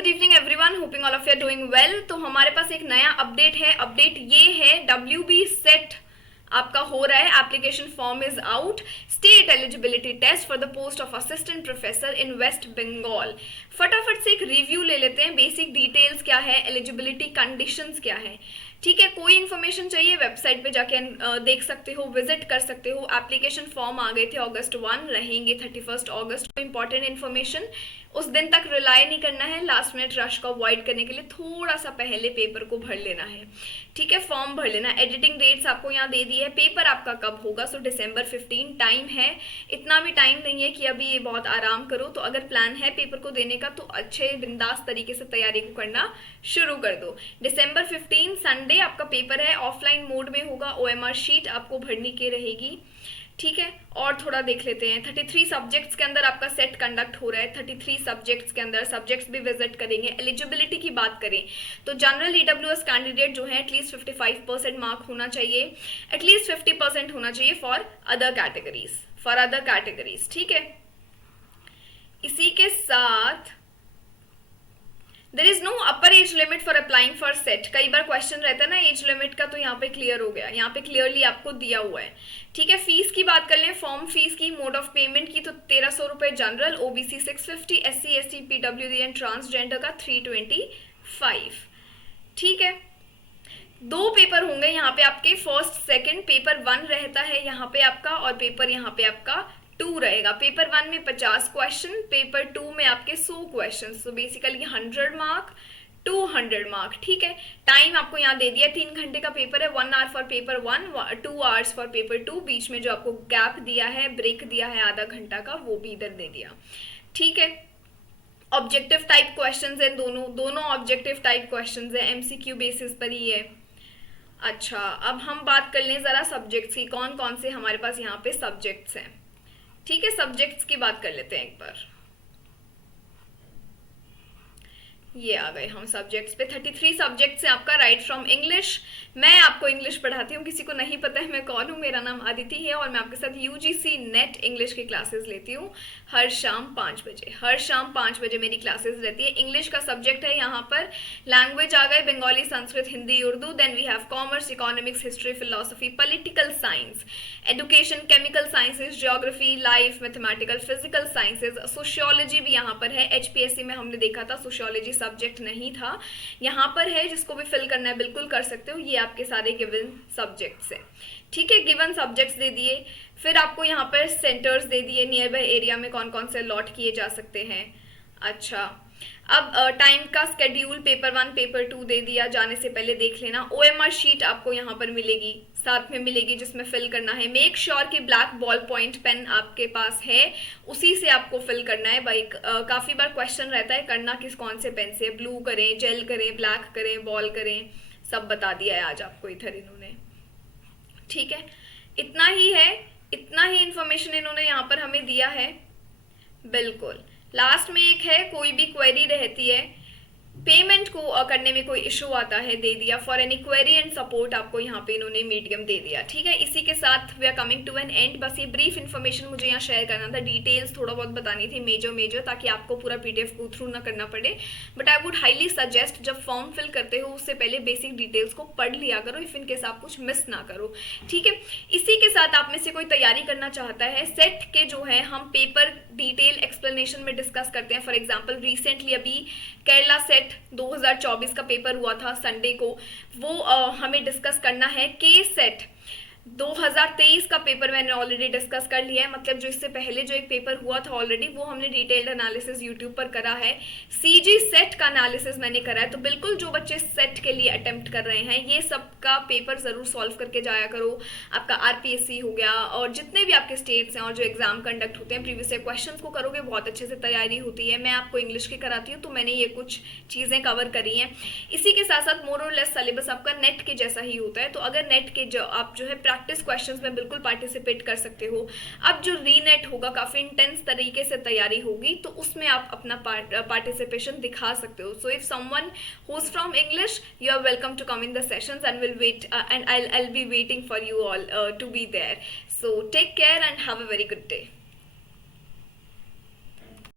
Good evening everyone, hoping all of you are doing well. तो हमारे पास एक नया अपडेट है। अपडेट ये है WB सेट आपका हो रहा है, application form is out. State eligibility test for the post of assistant professor in west Bengal. फटाफट से एक रिव्यू ले लेते हैं। बेसिक डिटेल्स क्या है, एलिजिबिलिटी कंडीशंस क्या है, ठीक है। कोई इन्फॉर्मेशन चाहिए वेबसाइट पे जाके देख सकते हो, विजिट कर सकते हो। एप्लीकेशन फॉर्म आ गए थे August 1, रहेंगे 31 अगस्त। इंपॉर्टेंट इन्फॉर्मेशन, उस दिन तक रिलाई नहीं करना है। लास्ट मिनट रश को अवॉइड करने के लिए थोड़ा सा पहले पेपर को भर लेना है, ठीक है, फॉर्म भर लेना। एडिटिंग डेट्स आपको यहाँ दे दी है। पेपर आपका कब होगा, सो December 15 टाइम है। इतना भी टाइम नहीं है कि अभी ये बहुत आराम करो। तो अगर प्लान है पेपर को देने का तो अच्छे बिंदास तरीके से तैयारी को करना शुरू कर दो। December 15 संडे आपका पेपर है, ऑफलाइन मोड में होगा। OMR शीट आपको भरनी की रहेगी, ठीक है। और थोड़ा देख लेते हैं। 33 सब्जेक्ट्स के अंदर आपका सेट कंडक्ट हो रहा है। 33 सब्जेक्ट्स के अंदर सब्जेक्ट्स भी विजिट करेंगे। एलिजिबिलिटी की बात करें तो जनरल EWS कैंडिडेट जो है एटलीस्ट 55% मार्क होना चाहिए, एटलीस्ट 50% होना चाहिए फॉर अदर कैटेगरीज, ठीक है। इसी के साथ there is no upper age limit for applying for SET. कई बार क्वेश्चन रहता है ना एज लिमिट का, तो यहाँ पे क्लियर हो गया, यहाँ पे क्लियरली आपको दिया हुआ है, ठीक है। फीस की बात कर लें, फॉर्म फीस की, मोड ऑफ पेमेंट की, तो 1300 रुपये general, OBC 650, SC ST PWD and transgender का 325, ठीक है। 2 पेपर होंगे यहाँ पे आपके, फर्स्ट सेकंड। पेपर 1 रहता है यहाँ पे आपका, और पेपर यहाँ पे आपका 2 रहेगा। पेपर 1 में 50 क्वेश्चन, पेपर 2 में आपके 100 क्वेश्चन, तो बेसिकली 100 मार्क, 200 मार्क, ठीक है। टाइम आपको यहाँ दे दिया, 3 घंटे का पेपर है। 1 hour for paper 1, 2 hours for paper 2। बीच में जो आपको गैप दिया है, ब्रेक दिया है आधा घंटा का, वो भी इधर दे दिया, ठीक है। ऑब्जेक्टिव टाइप क्वेश्चंस है, दोनों ऑब्जेक्टिव टाइप क्वेश्चंस है, MCQ बेसिस पर ही है। अच्छा, अब हम बात कर लें जरा सब्जेक्ट्स की, कौन कौन से हमारे पास यहाँ पे सब्जेक्ट्स हैं, ठीक है। सब्जेक्ट्स की बात कर लेते हैं एक बार। ये आ गए हम सब्जेक्ट्स पे। 33 सब्जेक्ट्स हैं आपका, राइट फ्रॉम इंग्लिश। मैं आपको इंग्लिश पढ़ाती हूँ, किसी को नहीं पता है मैं कौन हूँ, मेरा नाम आदिति है, और मैं आपके साथ UGC नेट इंग्लिश की क्लासेस लेती हूँ हर शाम 5 बजे। हर शाम 5 बजे मेरी क्लासेस रहती है। इंग्लिश का सब्जेक्ट है यहाँ पर, लैंग्वेज आ गए Bengali, Sanskrit, Hindi, Urdu. Then we have commerce, economics, history, philosophy, political science, education, chemical sciences, geography, life, mathematical, physical sciences, sociology भी यहाँ पर है। HPSC में हमने देखा था सोशियोलॉजी सब्जेक्ट नहीं था, यहाँ पर है। जिसको भी फिल करना है बिल्कुल कर सकते हो। ये आपके सारे गिवन सब्जेक्ट्स हैं, ठीक है। गिवन सब्जेक्ट्स दे दिए, फिर आपको यहाँ पर सेंटर्स दे दिए, नियर बाय एरिया में कौन कौन से अलॉट किए जा सकते हैं। अच्छा, अब टाइम का स्केड्यूल, पेपर 1 पेपर 2 दे दिया, जाने से पहले देख लेना। OMR शीट आपको यहाँ पर मिलेगी, साथ में मिलेगी, जिसमें फिल करना है। मेक श्योर कि ब्लैक बॉल पॉइंट पेन आपके पास है, उसी से आपको फिल करना है भाई। काफ़ी बार क्वेश्चन रहता है करना किस कौन से पेन से, ब्लू करें, जेल करें, ब्लैक करें, बॉल करें, सब बता दिया है आज आपको इधर इन्होंने, ठीक है। इतना ही है, इतना ही इन्फॉर्मेशन इन्होंने यहाँ पर हमें दिया है, बिल्कुल। लास्ट में एक है, कोई भी क्वेरी रहती है, पेमेंट को करने में कोई इशू आता है, दे दिया। For any query and support आपको यहाँ पे इन्होंने मीडियम दे दिया, ठीक है। इसी के साथ we are coming to an end. बस ये ब्रीफ इन्फॉर्मेशन मुझे यहाँ शेयर करना था, डिटेल्स थोड़ा बहुत बतानी थी, मेजर, ताकि आपको पूरा PDF गो थ्रू ना करना पड़े। But I would highly suggest, जब फॉर्म फिल करते हो उससे पहले बेसिक डिटेल्स को पढ़ लिया करो, इफ इन केस आप कुछ मिस ना करो, ठीक है। इसी के साथ आप में से कोई तैयारी करना चाहता है सेट के, जो है हम पेपर डिटेल एक्सप्लेनेशन में डिस्कस करते हैं। फॉर एग्जाम्पल रिसेंटली अभी केरला सेट 2024 का पेपर हुआ था संडे को, वो हमें डिस्कस करना है। के सेट 2023 का पेपर मैंने ऑलरेडी डिस्कस कर लिया है, मतलब जो इससे पहले जो एक पेपर हुआ था ऑलरेडी, वो हमने डिटेल्ड एनालिसिस यूट्यूब पर करा है। CG सेट का एनालिसिस मैंने करा है। तो बिल्कुल जो बच्चे सेट के लिए अटेम्प्ट कर रहे हैं, ये सब का पेपर ज़रूर सॉल्व करके जाया करो। आपका RPSC हो गया, और जितने भी आपके स्टेट्स हैं और जो एग्जाम कंडक्ट होते हैं, प्रीवियस ईयर क्वेश्चन को करोगे, बहुत अच्छे से तैयारी होती है। मैं आपको इंग्लिश की कराती हूँ, तो मैंने ये कुछ चीज़ें कवर करी हैं। इसी के साथ साथ मोर और लेस सिलेबस आपका नेट के जैसा ही होता है। तो अगर नेट के जो आप जो है प्रैक्टिस क्वेश्चंस में बिल्कुल पार्टिसिपेट कर सकते हो। अब जो रीनेट होगा, काफ़ी इंटेंस तरीके से तैयारी होगी, तो उसमें आप अपना पार्टिसिपेशन दिखा सकते हो। So if someone who is from English, you are welcome to come in the sessions and will wait and I'll be waiting for you all to be there. So take care and have a very good day.